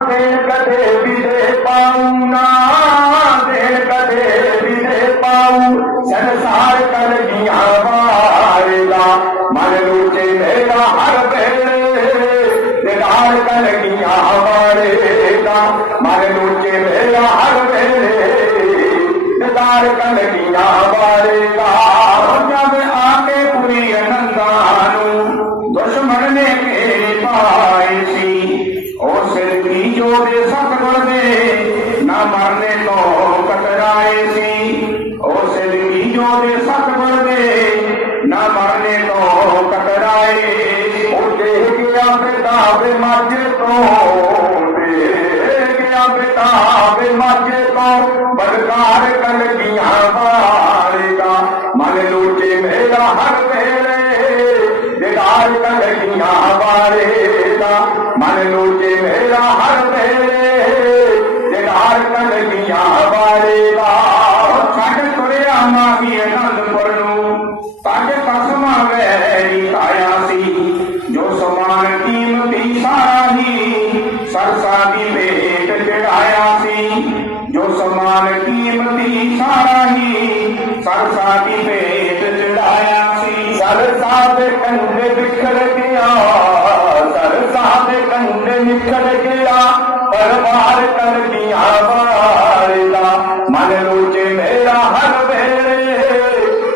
دین کدے بھی دے پاؤں نا دین کدے بھی دے پاؤں سنسار کر گیا وارلا من لوٹے میرا ہر ویلے دیدار کر گیا وارلا من لوٹے میرا ہر ویلے دیدار کر گیا وارلا جب آ کے پوری انندانو دشمن نے میرے پائے سی اور سر کی جو دے سکڑ دے نہ مرنے تو کٹرائے سی اور سر کی جو دے سکڑ دے نہ مرنے تو کٹرائے وہ دے گیا بیٹا بے مجھے تو دے گیا بیٹا بے مجھے تو بدکار کر گیا مارے گا من لوٹے میرا ہر ویلے کاٹی پیٹ چڑھایا سی سر ساتھ بکھر گیا سر ساتھ گیا پروار من روچے میرا ہر ویلے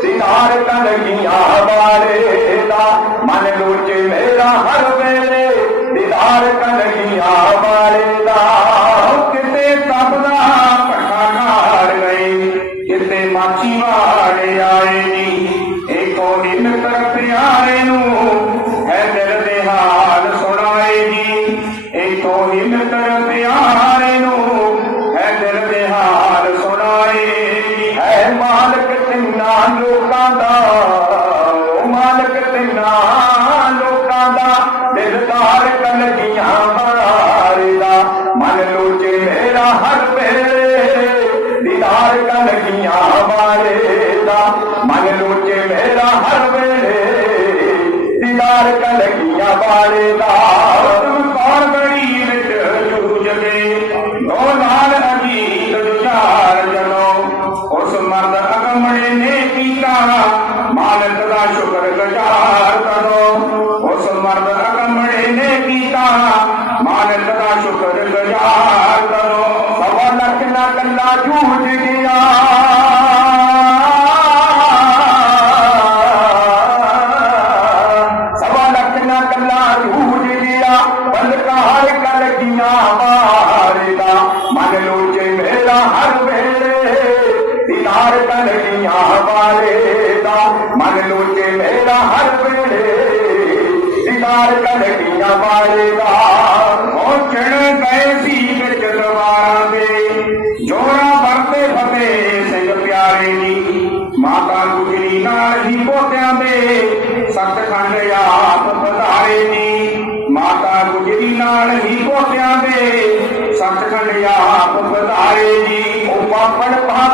سنار کر دیا بارلا من روچے میرا ہر ویلے دیدار کر دیا بارلا پالے جنو اس مرد اگمڑے نے مالک دا شکر گزار کرو اس مرد تار کر دیا والے دا، من لو کے میرا ہر ویلے، دیدار کر دیا والے دا۔ پہنچن گئے سی بچ دوارا میں جوڑا برتے فتے سنگ پیارے دی۔ ماتا گجری نال ہی پوتیاں دے ست کھنڈ آپ پتارے دی۔ ماتا گجری نال ہی پوتیاں دے ست کھنڈ آپ پتارے دی۔ او پاپڑ پاپ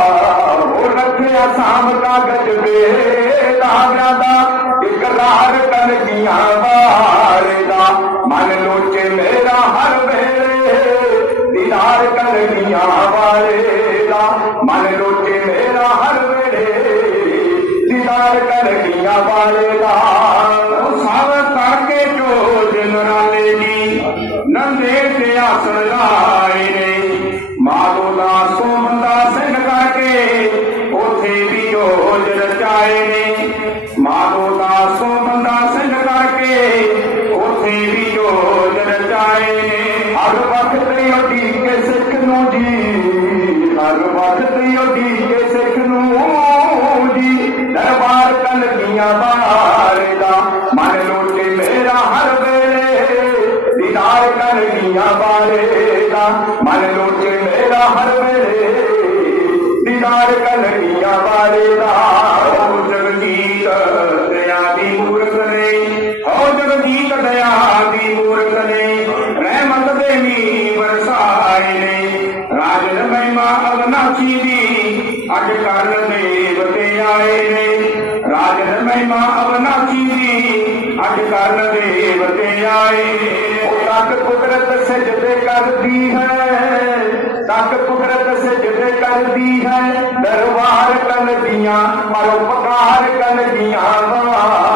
اسام کاغذ ویلا دا اقرار کر گیا واردا من لوچے میرا ہر ویلے دیدار کر گیا واردا من لوچے میرا ہر ویلے دیدار کر گیا واردا سب کر کے جو دل گی نندے سے آسن لائے مالو دا سو بندہ کے دیویو رچائے نے مارو داسو بندہ سنگ کر کے او دیویو رچائے نے ہر وقت یوٹی کے سکھ نو جی ہر وقت یوٹی کے سکھ نو جی دربار کل گیا بار دا من لوٹے میرا ہر ویلے دیدار کر گیا بار دا من لوٹے میرا ہر ویلے دیدار کا نہیں آبارے رہا جگدیت دیا بھی مورت نے ہو جگدیت دیا بھی مورت نے رحمت دیوی برسائے نے راجن مہما اگناچی بھی اج کر دیوتے آئے نے راجن مہما اگناچی بھی اج کر دیوتے آئے وہ تک قدرت سجدے کرتی ہے تک قدرت سجدے کر ہے دربار کر دیا پر پکار کر دیا